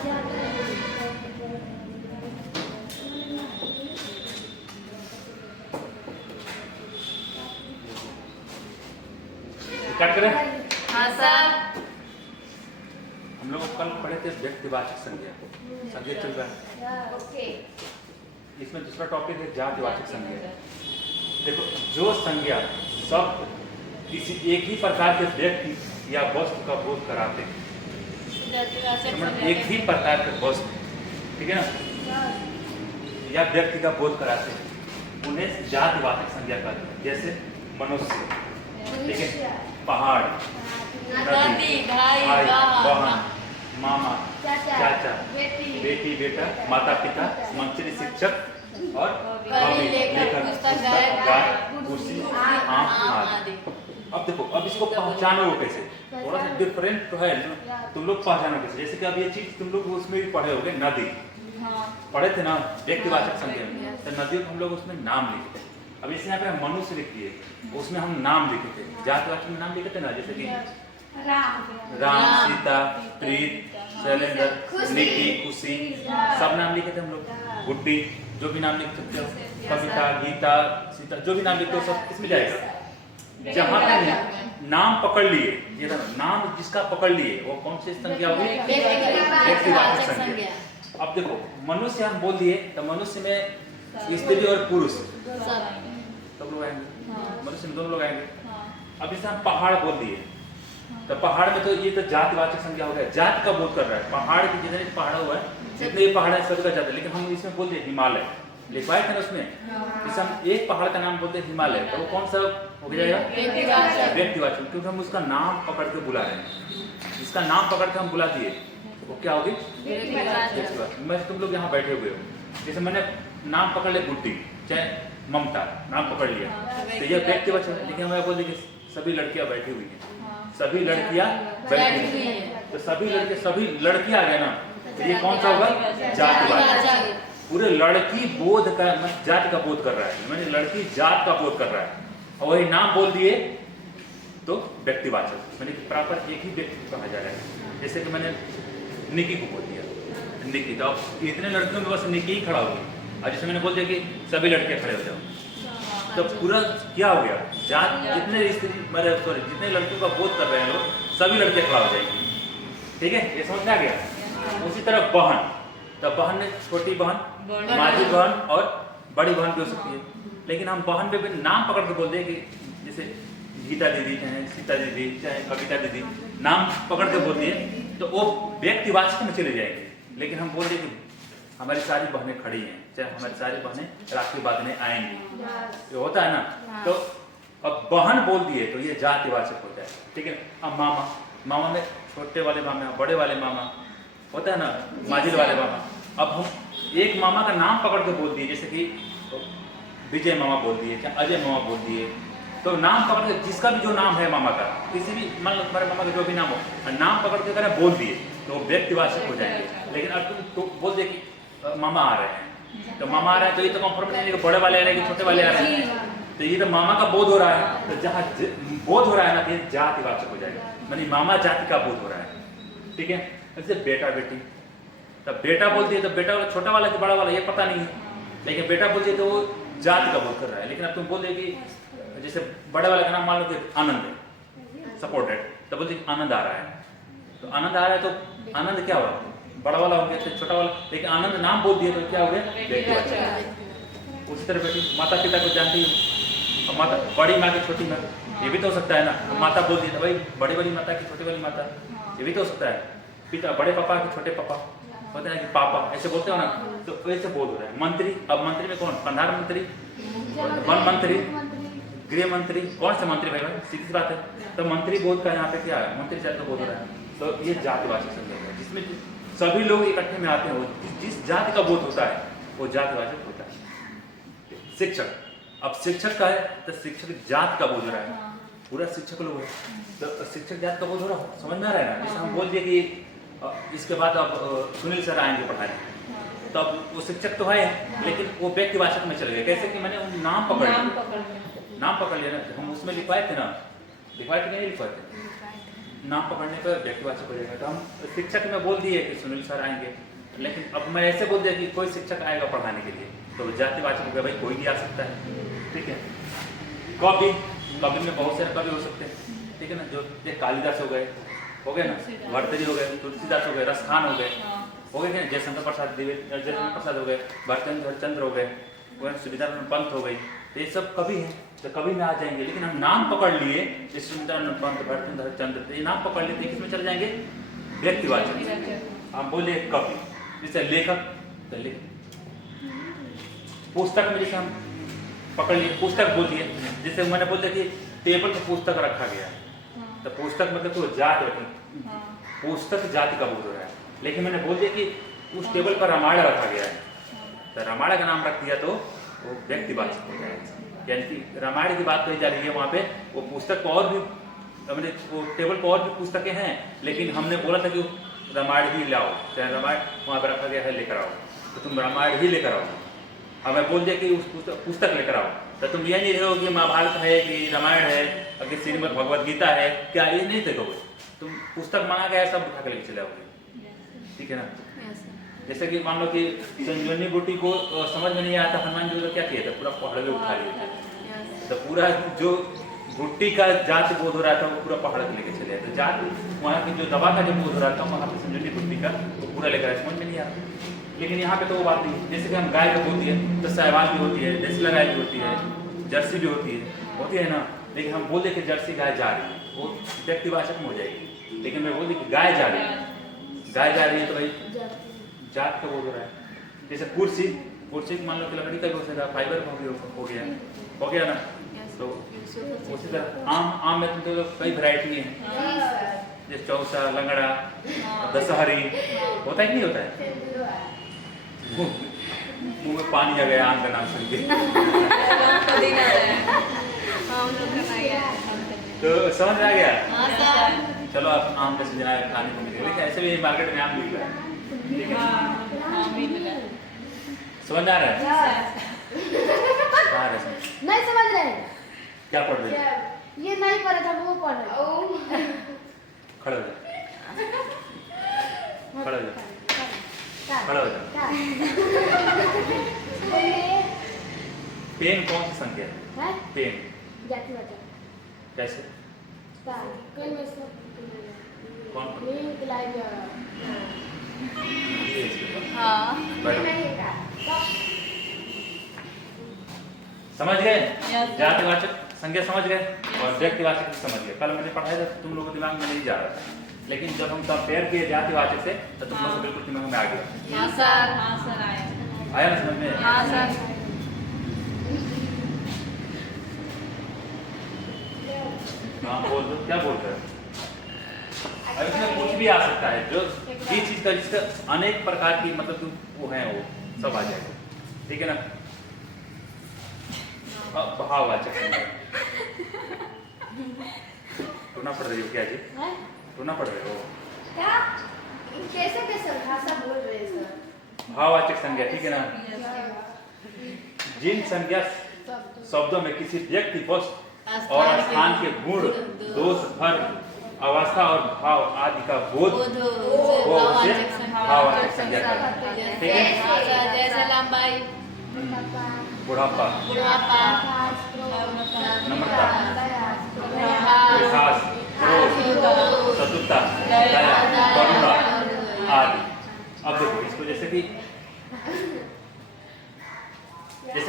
Start करें? हाँ sir. हम लोग कल पढ़े थे व्यक्तिवाचक संज्ञा। संज्ञा चल रहा है। ओके। इसमें दूसरा टॉपिक है जातिवाचक संज्ञा। देखो, जो संज्ञा शब्द किसी एक ही प्रकार के व्यक्ति या वस्तु का बोध कराते हैं, एक ही प्रकार के वस्तु, ठीक है ना, या व्यक्ति का बोध कराते हैं, उन्हें जातिवाचक संज्ञा कहते हैं। जैसे मनुष्य, ठीक है, पहाड़, नदी, भाई बहन, मामा, चाचा, बेटी, बेटा, माता पिता, मंत्री, शिक्षक और कवि, लेखक, पुस्तक, गाय, कुर्सी, आम आदि। अब देखो, अब इसको पहचानो कैसे, थोड़ा सा डिफरेंट तो है, तुम लोग पहचानो कैसे। जैसे कि अब ये चीज तुम लोग उसमें भी पढ़े होगे, नदी पढ़े थे ना व्यक्तिवाचक संज्ञा में, तो नदियों को हम लोग उसमें नाम लिखते हैं। अब इसे यहाँ पे मनुष्य लिख दिए, उसमें हम नाम लिखे थे, जातिवाचक में नाम लिखे थे ना, जैसे कि राम, सीता, प्रीत, शैलेंद्र, निकी, खुशी, सब नाम लिखे थे हम लोग। गुड्डी, जो भी नाम लिख सकते हो, कविता, गीता, सीता, जो भी नाम लिखते हो सब इसमें जाएगा। जहाँ पे नाम पकड़ लिए, ये नाम जिसका पकड़ लिए वो कौन सी संज्ञा हुई? व्यक्तिवाचक संज्ञा। अब देखो, मनुष्य हम बोल दिए तो मनुष्य में स्त्री और पुरुष सब लोग आएंगे, मनुष्य में दोनों लोग आएंगे। अब इसे हम पहाड़ बोल दिए तो पहाड़ में तो ये तो जातिवाचक संज्ञा हो गया, जाति का बोध कर रहा है। पहाड़ के जितने पहाड़ हुआ है, जितने भी पहाड़ है सबका जाति, लेकिन हम इसमें बोल दिए हिमालय, लिखवाए थे ना उसमें, इसे हम एक पहाड़ का नाम बोलते हैं हिमालय, तो वो कौन सा हो जाएगा? व्यक्तिवाचक, क्योंकि हम उसका नाम पकड़ के बुला रहे हैं। जिसका नाम पकड़ के हम बुला दिए वो क्या होगी? मैं तुम लोग यहाँ बैठे हुए हो, जैसे मैंने नाम पकड़ लिया गुड्डी, चाहे ममता, नाम पकड़ लिया तो ये व्यक्तिवाचक है। लेकिन मैं बोल दिया सभी लड़कियां बैठी हुई हैं, सभी लड़कियां बैठी हुई हैं, तो सभी लड़कियां आ गए ना, तो ये कौन सा होगा? जातिवाचक। पूरे लड़की बोध का, जाति का बोध कर रहा है, मैंने लड़की जात का बोध कर रहा है, और वही नाम बोल दिए तो व्यक्तिवाचक, मैंने प्रॉपर एक ही व्यक्ति कहा जा रहा है। जैसे कि मैंने निकी को बोल दिया निकी, तो अब इतने लड़कियों में बस निकी ही खड़ा होगी, और जैसे मैंने बोल दिया कि सभी लड़के खड़े हो जाओ, तो पूरा क्या हो गया? जात, जितने स्त्री सॉरी जितने लड़कियों का बोध कर रहे हैं लोग, सभी लड़के खड़ा हो जाएंगे। ठीक है, ये समझ में आ गया? उसी तरह बहन, तो बहन में छोटी बहन, माझी बहन और बड़ी बहन भी हो सकती है, लेकिन हम बहन पे भी नाम पकड़ के बोल दें कि जैसे गीता दीदी, चाहे सीता दीदी, चाहे कविता दीदी, नाम पकड़ के बोल दिए तो वो व्यक्तिवाचक में चले जाएंगे। लेकिन हम बोल दें कि हमारी सारी बहनें खड़ी हैं, चाहे हमारी सारी बहनें राखी बांधने आएंगी, ये होता है ना। तो अब बहन बोल दिए तो ये जातिवाचक होता है। ठीक है, अब मामा, मामा में छोटे वाले मामा, बड़े वाले मामा होता है ना, माजिल वाले मामा। अब हम एक मामा का नाम पकड़ के बोल दिए, जैसे कि विजय मामा बोल दिए, चाहे अजय मामा बोल दिए, तो नाम पकड़ के जिसका भी जो नाम है मामा का, किसी भी मान लो तुम्हारे मामा का जो भी नाम हो, नाम पकड़ के अगर बोल दिए तो व्यक्तिवाचक हो जाएंगे। लेकिन अब तुम बोल दे कि मामा आ रहे हैं, तो मामा आ रहे हैं तो ये तो कंफर्म नहीं है कि बड़े वाले आ रहे हैं कि छोटे वाले आ रहे हैं, तो ये तो मामा का बोध हो रहा है। तो जहाँ बोध हो रहा है ना, तो ये जातिवाचक हो जाएगा, मानी मामा जाति का बोध हो रहा है। ठीक है, जैसे बेटा बेटी, तब बेटा बोलती है तो बेटा वाला छोटा वाला कि बड़ा वाला ये पता नहीं है, लेकिन बेटा बोलती है तो वो जाति का बोध कर रहा है। लेकिन अब तुम बोल दे कि जैसे बड़े वाले का नाम मान लो कि आनंद है, सपोर्टेड, तो बोलते आनंद आ रहा है, तो आनंद आ रहा है तो आनंद क्या हुआ? बड़ा वाला हो गया, छोटा वाला, लेकिन आनंद नाम बोल दिया तो क्या हो गया? व्यक्तिवाचक। उसी तरह बेटी, माता पिता को जानती हूँ, और माता बड़ी माँ की छोटी माँ, ये भी तो हो सकता है ना। माता बोल दिया तो भाई बड़ी वाली माता की छोटी वाली माता, ये भी तो हो सकता है। पिता, बड़े पापा के छोटे पापा, होता है कि पापा, ऐसे बोलते हो ना, तो वैसे बोल हो रहा है। मंत्री, अब मंत्री में कौन? प्रधानमंत्री, वन मंत्री, गृह मंत्री, कौन से मंत्री भाई? सीधी सी बात है। तो मंत्री बोध का यहाँ पे क्या है? मंत्री जाति का बोध हो रहा है, तो ये जातिवाचक संज्ञा है, जिसमें सभी लोग इकट्ठे में आते हैं, जिस जाति का बोध होता है वो जातिवाचक होता है। शिक्षक, अब शिक्षक का है तो शिक्षक जात का बोध हो रहा है, पूरा शिक्षक लोग है, तो शिक्षक जात का बोध हो रहा है, समझ में आ रहा है ना। जैसे हम बोल दिए कि इसके बाद अब सुनील सर आएंगे पढ़ाने, तो अब वो शिक्षक तो है, लेकिन वो व्यक्तिवाचक में चले गए। कैसे कि मैंने नाम पकड़ लिया, नाम पकड़ लिया ना, हम उसमें लिखवाए थे ना, लिखवाए थे नहीं लिखवाए थे? नाम पकड़ने पर व्यक्तिवाचक हो जाएगा। तो हम शिक्षक में बोल दिए कि सुनील सर आएंगे, लेकिन अब मैं ऐसे बोल दिया कि कोई शिक्षक आएगा पढ़ाने के लिए, तो जातिवाचक हो गया, भाई कोई भी आ सकता है। ठीक है। कवि, कवि में बहुत सारे कवि हो सकते हैं, ठीक है ना। जो कालिदास हो गए ना, भर्तृहरि हो गए, तुलसीदास हो गए, रसखान हो गए, हो गए क्या, जयशंकर प्रसाद हो गए, भरतचंद्र हो गए, सुविधानंद पंत हो गई, तो ये सब कवि हैं, तो कवि में आ जाएंगे। लेकिन हम नाम पकड़ लिए, जैसे सुविधानंद पंत, भरतचंद्र, तो ये नाम पकड़ लिए, तो किसमें चले जाएंगे, व्यक्तिवाचक। हम बोले कवि, जैसे लेखक, तो लेखक। पुस्तक में जैसे हम पकड़ लिए, पुस्तक बोल दिए, जैसे मैंने बोल दिया कि टेबल पर पुस्तक रखा गया, तो पुस्तक मतलब तो जात रखी, पुस्तक जाति का बोध हो रहा है। लेकिन मैंने बोल दिया कि उस टेबल पर रामायण रखा गया है, तो रामायण का नाम रख दिया तो वो व्यक्तिवाचक हो जाएगा। यानी कि रामायण की बात कही जा रही है वहाँ पे, वो पुस्तक पर और भी, हमने वो टेबल पर और भी पुस्तकें हैं, लेकिन हमने बोला था कि रामायण ही लाओ, चाहे रामायण वहाँ पर रखा गया है लेकर आओ, तो तुम रामायण ही लेकर आओ। अब मैं बोल दिया कि उस पुस्तक लेकर आओ, तो तुम ये नहीं रहो कि महाभारत है कि रामायण है कि श्रीमद् भगवद गीता है, क्या ये नहीं देखोगे, तुम पुस्तक मांगा गया है सब उठा के लेके चले आओगे। ठीक है ना। जैसे कि मान लो कि संजीवनी बूटी को समझ में नहीं आया था, हनुमान जी ने क्या किया था, पूरा पहाड़ पे उठा लिया था, तो पूरा जो बूटी का जात बोध हो रहा था वो पूरा पहाड़ पे लेके चले आए, तो जात वहाँ की जो दवा का जो बोध हो रहा था वहाँ पे संजीवनी बूटी का वो पूरा लेकर समझ में नहीं आ रहा। लेकिन यहाँ पे तो वो बात नहीं, जैसे कि हम गाय को बोलती है तो सहवाल भी होती है, देसी गाय भी होती है, जर्सी भी होती है ना। लेकिन हम बोल दे कि जर्सी गाय जा रही है, वो व्यक्तिवाचक में हो जाएगी। लेकिन मैं बोल दी कि गाय जा रही है, तो भाई जात का बोध हो रहा है। जैसे कुर्सी मान लो कि लकड़ी का भी हो सकता है, फाइबर हो गया ना। तो उसी तरह आम में तो कई वैरायटी है, जैसे चौसा, लंगड़ा, दशहरी, होता है कि नहीं होता है। मुंह में पानी आ गया आम का नाम सुन के। तो समझ में आ गया। चलो आप आम का सीजन आया, खाने को मिलेगा, लेकिन ऐसे भी मार्केट में आम मिल रहा है। ठीक है, समझ आ रहा है। नहीं समझ रहे, क्या पढ़ रहे हैं? ये नहीं पढ़ा था, वो पढ़ रहे। खड़े हो जाओ, खड़े हो जाओ, खड़े हो जाओ। पेन कौन सी संख्या है? पेन कैसे? कौन? समझ गए? जातिवाचक संज्ञा समझ गए और व्यक्तिवाचक समझ गए। कल मैंने पढ़ाया था, तुम लोगों के दिमाग में नहीं जा रहा था, लेकिन जब हम कंपेयर किए जातिवाचक से तो तुम लोगों को बिल्कुल दिमाग में आ गया। हाँ सर आया ना समझ में? हाँ सर। हाँ बोल दो, क्या बोल रहे हो? अब इसमें कुछ भी आ सकता है, जो ये चीज का जिसका अनेक प्रकार की मतलब वो है, वो सब आ जाएगा। ठीक है ना। भाववाचक सुनना पड़ रही हो क्या जी? सुनना पड़ रहे हो क्या? कैसे भाषा बोल रहे हैं सर? भाववाचक संज्ञा, ठीक है ना। जिन संज्ञा शब्दों में किसी व्यक्ति, वस्तु और स्थान के गुण, दोष, फर्क, अवस्था और भाव आदि का बोध हो उसे भाववाचक संज्ञा कहते हैं। ठीक है। जैसे लंबाई, बुढ़ापा, नम्रता, मिठास, क्रोध, चतुरता, दया, करुणा आदि। अब देखो इसको, जैसे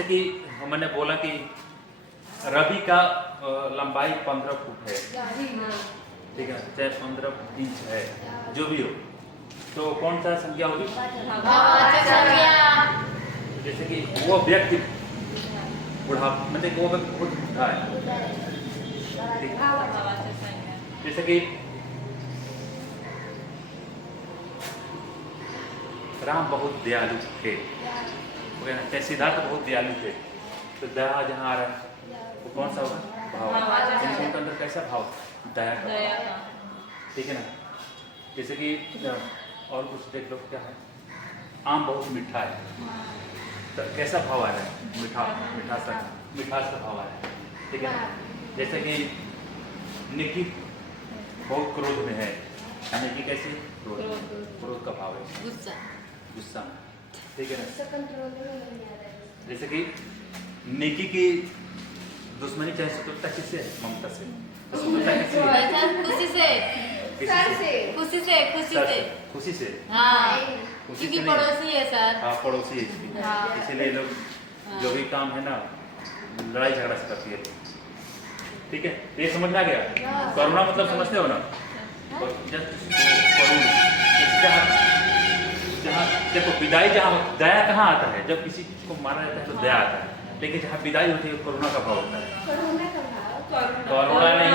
कि मैंने बोला कि रवि का लंबाई 15 फुट है, ठीक है, चाहे 15 इंच है, जो भी हो, तो कौन सा संख्या होगी? जैसे कि वो व्यक्ति बुढ़ापा, मतलब वो व्यक्ति बहुत बूढ़ा है, जैसे कि राम बहुत दयालु थे, चाहे सिद्धार्थ बहुत दयालु थे, तो दया जहाँ आ रहा है वो कौन सा होगा? भाव। इनके अंदर कैसा भाव? दया का। ठीक है ना। जैसे कि और कुछ देख लो, क्या है? आम बहुत मीठा है, तो कैसा भाव आ रहा है? मिठास का भाव आ रहा है। ठीक है ना। जैसे कि निकी बहुत क्रोध में है, यानी कि कैसे क्रोध, क्रोध। क्रोध का भाव है, गुस्सा। गुस्सा में, ठीक है ना। उससे कंट्रोल में नहीं आ रहा है। जैसे कि नेकी की दुश्मनी चाहे शत्रुता किससे है? ममता से। शत्रुता किससे है? अच्छा, खुशी से, सर से खुशी से, खुशी सर से। से, खुशी से, हाँ, खुशी क्योंकि से नहीं। पड़ोसी है सर। हाँ, पड़ोसी है इसकी। हाँ। इसीलिए लोग हाँ। जो भी काम है ना लड़ाई झगड़ा से करती है, ठीक है। तो ये समझ में आ गया। हाँ। करुणा मतलब समझते हो ना? करुण, जहाँ देखो विदाई, जहाँ दया कहाँ आता है? जब किसी को मारा जाता है तो दया आता है, लेकिन जहाँ विदाई होती है करुणा का भाव होता है। करुणा का भाव। करुणा नहीं,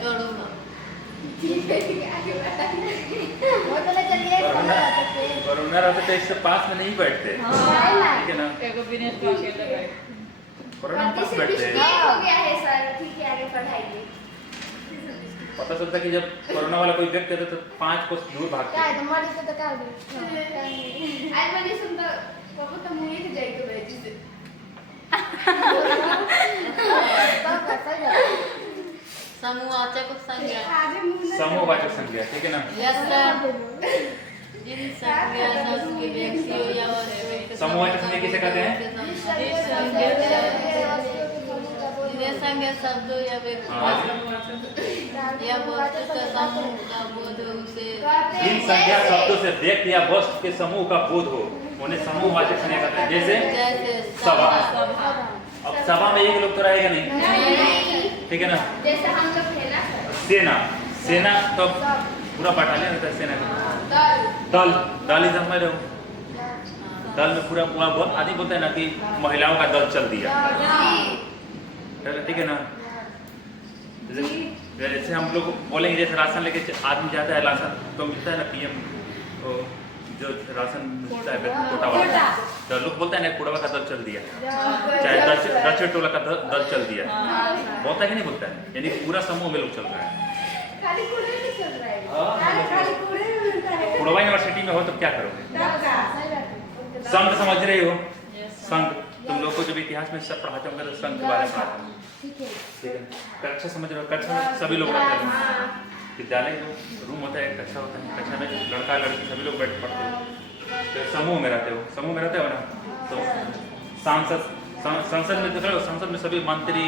करुणा। ठीक है, आगे बढ़ाइए। वो तो ले चलिए, करुणा, समझ सकते हैं। करुणा रहते तो इससे पास में नहीं बैठते, ठीक है ना। करुणा में पास गलती से बैठते हैं। mistake हो गया है सर, ठीक है, आगे पढ़ाइए। पता चलता है कि जब कोरोना वाला कोई व्यक्ति आता है तो 5 कोस दूर भागते क्या हैं। है तुम्हारी से तो क्या हो गया? आज मैंने सुनता पापा तो मुझे के जाई तो भेजी से। पापा सही है। समूहवाचक संज्ञा। आज मुझे समूहवाचक संज्ञा, ठीक है ना। Yes sir. जिन संज्ञा शब्द के व्यक्तियों या वस्तुओं के समूहवाचक संज्ञा किसे कहते हैं? जिन्हें संज्ञा शब्दों या व्यक्तियों या वस्तु का समूह का बोध हो उसे जिन संज्ञा शब्दों से व्यक्ति या वस्तु के समूह का बोध हो उन्हें समूहवाचक संज्ञा कहते हैं। जैसे जैसे सभा। सभा। अब सभा में एक लोग तो रहेगा नहीं, नहीं, ठीक है ना। जैसे हम लोग थे ना सर। सेना, सेना तो पूरा बटालियन रहता है सेना का। दल। दल, दल इधर में रहो। दल में पूरा पूरा बहुत आदमी बोलते हैं ना कि महिलाओं का दल चल दिया, ठीक है ना। जैसे हम लोग बोलेंगे जैसे राशन लेके आदमी जाता है, राशन तो मिलता है ना पीएम जो राशन मिलता है कोटा वाला, तो लोग बोलते हैं ना कुड़वा का दल चल दिया, चाहे दक्षिण टोला का दल चल दिया, बोलता है कि नहीं बोलता है? यानी पूरा समूह में लोग चल रहा है। खाली कूड़े में चल रहा हाँ, है। खाली कूड़े में मिलता है। कुड़वा यूनिवर्सिटी में हो तो क्या करोगे? सही बात है। संघ समझ रहे हो? संघ, तुम लोग को जब इतिहास में सब पढ़ाते होंगे तो संघ के बारे में पढ़ाते होंगे, ठीक है। ठीक है। कक्षा समझ रहे हो? कक्षा में सभी लोग रहते हैं। विद्यालय रूम होता है, कक्षा होता है, कक्षा में लड़का लड़की सभी लोग बैठ पढ़ते हो, तो समूह में रहते हो, समूह में रहते हो ना। तो सांसद, संसद में देख लो, संसद में सभी मंत्री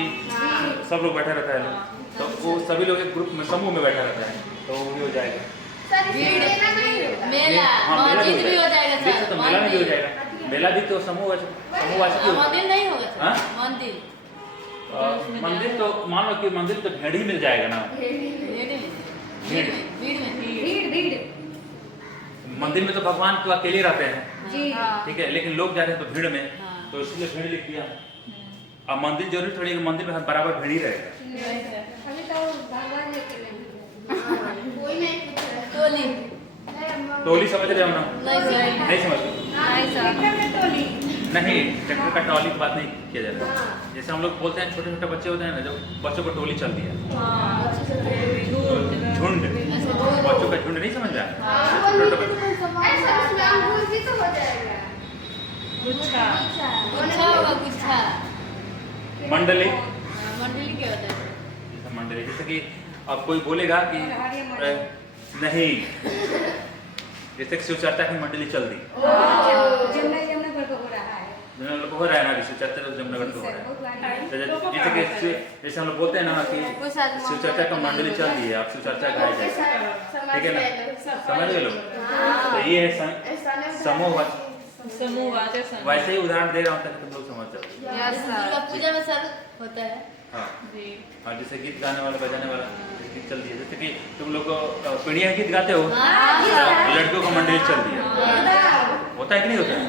सब लोग बैठे रहता है लोग, तो वो सभी लोग एक ग्रुप में समूह में बैठा रहता है, तो वो भी हो जाएगा। सर इसमें मेला नहीं होता। मेला हाँ, मेला मस्जिद भी हो जाएगा देख सर। तो मेला में भी हो जाएगा। मेला भी तो समूहवाचक ही होता है। मंदिर नहीं होगा हाँ? सर। मंदिर मंदिर तो मान लो कि मंदिर तो भीड़ ही मिल जाएगा ना। भीड़ में भीड़। मंदिर में तो भगवान तो अकेले रहते हैं, जी। ठीक है, लेकिन लोग जा रहे हैं तो भीड़ में, हाँ। तो इसलिए भीड़ लिख दिया। अब मंदिर जरूरी थोड़ी है कि मंदिर में बराबर भीड़ ही रहेगा। अभी तो भगवान लेके नहीं। कोई नहीं पूछ रहा। टोली टोली समझ रहे हो ना? नहीं सर। नहीं समझ नहीं सर। टोली। नहीं, ट्रैक्टर का टॉली की बात नहीं किया जाता। हाँ। जैसे हम लोग बोलते हैं छोटे छोटे बच्चे होते हैं ना, जब बच्चों को टोली चल दिया, झुंड, बच्चों का झुंड नहीं समझ रहा है? हाँ, छोटे बच्चे, ऐसा उसमें अंगूर भी तो हो जाएगा। गुच्छा होगा गुच्छा। मंडली, मंडली क्या होता है? जैसे मंडली, जैसे कि अब कोई बोलेगा कि नहीं, जैसे शिव चर्चा की मंडली चल दी, जमुना पर हो रहा है। जमुना को हो रहा है ना, शिव चर्चा तो जमुना को हो रहा है। तो जैसे कि जैसे हम लोग बोलते हैं ना कि शिव चर्चा का मंडली चल दी है, आप शिव चर्चा गाए जाए, ठीक है ना, समझ गए लोग। तो ये है समूहवाचक। वैसे ही उदाहरण दे रहा हूँ ताकि तुम लोग समझ जाओ। दुर्गा पूजा में सर होता है। हाँ, और जैसे गीत गाने वाला बजाने वाला गीत चल दिया, जैसे कि तुम लोग पीढ़िया गीत गाते हो, लड़कियों का मंडली चल दिया, होता है कि नहीं होता है?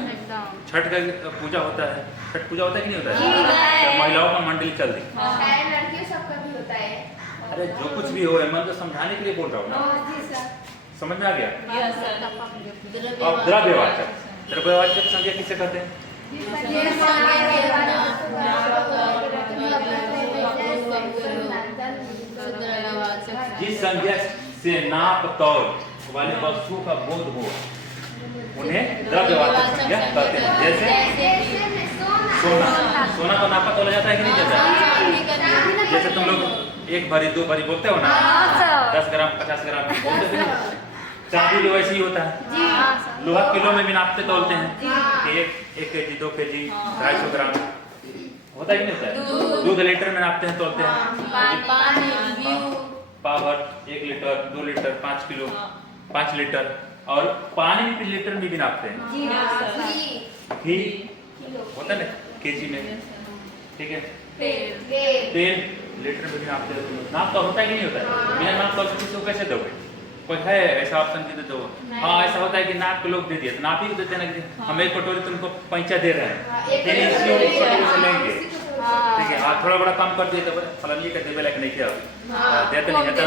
छठ का पूजा होता है, छठ पूजा होता है कि नहीं होता है? तो महिलाओं का मंडली चल दी। लड़कियों सबका भी होता है। अरे जो कुछ भी हो, मैं तो समझाने के लिए बोल रहा हूँ ना, जी सर। समझ में आ गया? अब द्रव्यवाचक, द्रव्यवाचक संज्ञा किसे कहते हैं? जिस संज्ञा से नाप तौल वाली वस्तुओं का बोध हो उन्हें द्रव्यवाचक संज्ञा कहते हैं। जैसे सोना, सोना को नापा तोला जाता है कि नहीं जाता है? जैसे तुम लोग 1 भरी 2 भरी बोलते हो ना, 10 ग्राम 50 ग्राम बोलते थे। चांदी भी वैसे ही होता है, लोहा किलो में भी नापते तोलते हैं कि 1 केजी 2 केजी 250 ग्राम होता है कि नहीं होता है। दूध लीटर में नापते हैं तोलते हैं, power 1 litre 2 litre 5 kilo 5 litre, और पानी भी लीटर में भी नापते हैं। घी होता है ना केजी में, ठीक है। तेल लीटर में भी नापते हैं, नाप तो होता है कि नहीं होता है। बिना नाप तोल किसी को कैसे दोगे, कोई है ऐसा ऑप्शन की तो दो। हाँ ऐसा होता है कि नाप के लोग दे दिए तो नाप ही देते हैं ना कि हम 1 कटोरी तुमको 5 दे रहे हैं, फिर इसी कटोरी से लेंगे, ठीक है। हाँ थोड़ा बड़ा काम कर दिए तो फलानी का देवे लायक नहीं किया, देते नहीं देते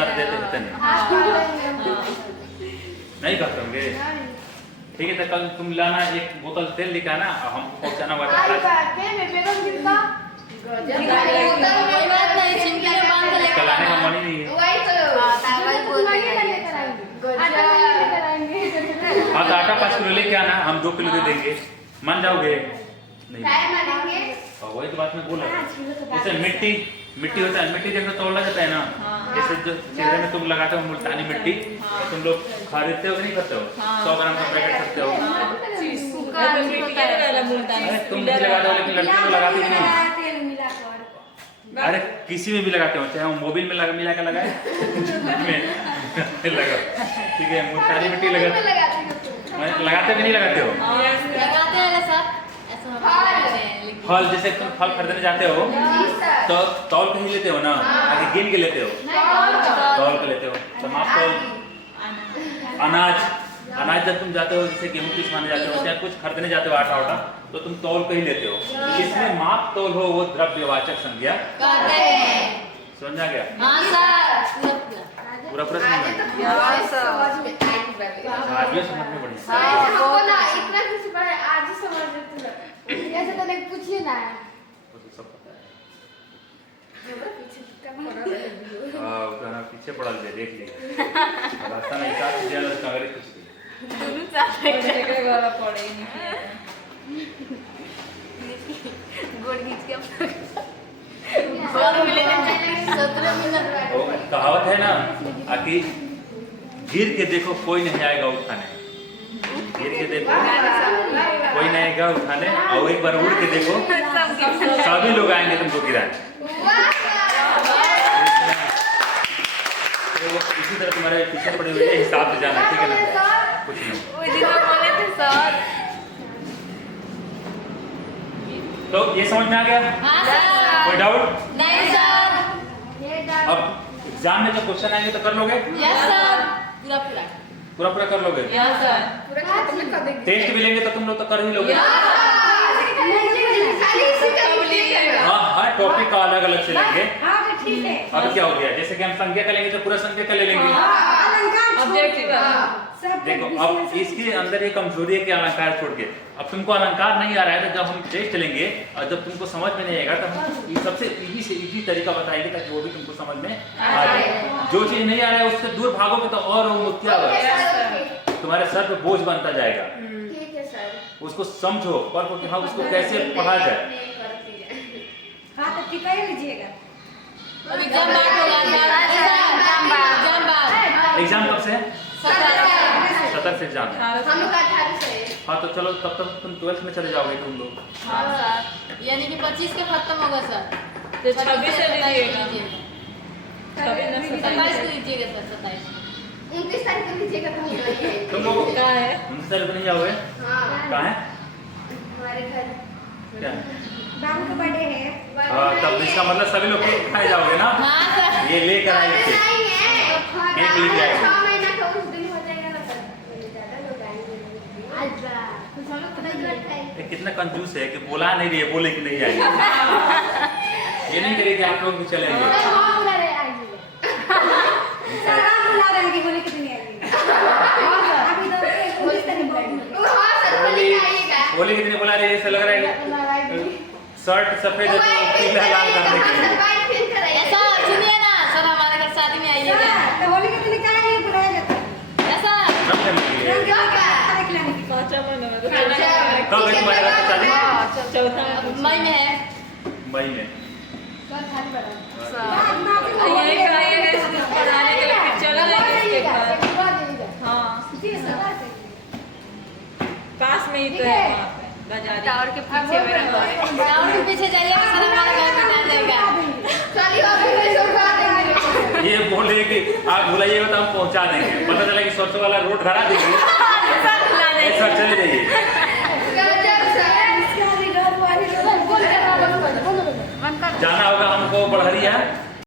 नहीं करते होंगे, ठीक है। तो कल तुम लाना 1 बोतल तेल लेकर आना, हम पहुँचाना लाने का मन ही नहीं है। हाँ तो आटा 5 किलो लेके आना, हम 2 किलो दे देंगे, मान जाओगे? नहीं, वही तो बात मैं बोला। जैसे मिट्टी होता है, मिट्टी जैसे तोड़ा जाता है ना, जैसे जो चेहरे में तुम लगाते हो मुल्तानी मिट्टी, तो तुम लोग खरीदते हो कि नहीं करते हो? 100 ग्राम का पैकेट करते हो, तुम भी लगाते हो, लेकिन लड़कियों को लगाते कि नहीं? अरे किसी में भी लगाते हो, चाहे वो मोबिल में मिला के लगाए लगा, ठीक है। मुल्तानी मिट्टी लगाते भी नहीं लगाते हो? फल जैसे तुम फल खरीदने जाते हो तो तौल के ही लेते हो ना, आगे गिन के लेते हो? तौल के लेते हो। तमाम तौल अनाज जब तुम जाते हो, जैसे गेहूं पिसवाने जाते हो, चाहे कुछ खरीदने जाते हो आटा तो तुम तौल के ही लेते हो। जिसमें माप तौल हो वो द्रव्यवाचक संज्ञा समझा गया? पूरा समझ में ऐसे तो नहीं पूछिए ना, सब पता है। पीछे पड़ा ले देख लिया, रास्ता नहीं था कांग्रेस कुछ कहावत है ना कि गिर के देखो कोई नहीं आएगा उठाने, गिर के देखो कोई नहीं आएगा उठाने, और एक बार उड़ के देखो सभी लोग आएंगे तुमको गिराने। तो इसी तरह तुम्हारे पीछे पड़े हुए हिसाब से जाना, ठीक है ना? कुछ नहीं तो ये समझ में आ गया? कोई डाउट? नहीं सर। अब एग्जाम में जो क्वेश्चन आएंगे तो कर लोगे? यस सर, पूरा कर लोगे? Yes sir. टेस्ट भी लेंगे तो तुम लोग तो कर ही लोगे। हाँ हर टॉपिक का अलग अलग से लेंगे। अब क्या हो गया, जैसे कि हम संख्या का लेंगे तो पूरा संख्या का ले लेंगे। देखो अब इसके अंदर एक कमजोरी है कि अलंकार छोड़ के, अब तुमको अलंकार नहीं आ रहा है तो जब हम टेस्ट लेंगे और जब तुमको समझ में नहीं आएगा तो हम ये सबसे इजी तरीका बताएंगे ताकि वो भी तुमको समझ में आ जाए। जो चीज नहीं आ रहा है उससे दूर भागोगे तो और वो क्या होगा, तुम्हारे सर पे बोझ बनता जाएगा। ठीक है सर। उसको समझो पर हाँ उसको कैसे पढ़ा जाए। हाँ तो टिका ही लीजिएगा। अभी एग्जाम बात होगा, एग्जाम बात। एग्जाम कब से? 17 से एग्जाम है। हम लोग 18 से। हाँ तो चलो तब तक तुम 12th में चले जाओगे तुम लोग। हाँ सर, यानी कि 25 का खत्म होगा सर। तो 26 से लीजिएगा। 27 को लीजिएगा सर, 27 29 तारीख को लीजिएगा तो हम जाएंगे। तुम लोग कहाँ है? 19 तारीख को नहीं जाओगे? हाँ कहाँ है? हमारे घर। क्या? बाबू का बर्थडे है। हाँ तब इसका मतलब सभी लोग केक खाए जाओगे ना? हाँ सर। ये लेकर आएंगे केक लेके आएंगे। 6 महीना का उस दिन हो जाएगा ना सर, ज़्यादा लोग आएंगे। अच्छा कुछ हम लोग खाएंगे। कितना कंजूस है कि बोला नहीं रही है, बोले कि नहीं आएंगे। ये नहीं करेगी कि आप लोग भी चलेंगे। हाँ बुला रहे आएंगे। सर आप बुला रहे हैं कि बोले कितनी आएगी? अभी तो 19 तारीख को। हाँ सर बोलिए आइएगा। बोले कितने बुला रही है, ऐसा लग रहा है शर्ट सफेद है तो पीला लाल करने के लिए। ऐसा सुनिए ना सर, हमारे घर शादी में आइएगा। सर तो होली के दिन क्या नहीं बुलाया जाता है? ऐसा कब चलेंगे? रंग के खाना खिलाने के लिए। पाँचवा महीना में कब है तुम्हारे घर की शादी? चौथा मई में है। मई में। खाली बना यही खाइएगा इसको बनाने के लिए फिर चला जाएगा इसके घर। हाँ पास में ही तो है वहाँ पे बाजार टावर के पीछे मेरा घर है। टावर के पीछे जाइए तो सारा हमारा घर बना देगा। चलिए अभी पैसे उठा देंगे। ये बोले कि आप बुलाइएगा तो हम पहुंचा देंगे, पता चला कि सरसों वाला रोड धरा देंगे, सब खिला देंगे। सर चले जाइए।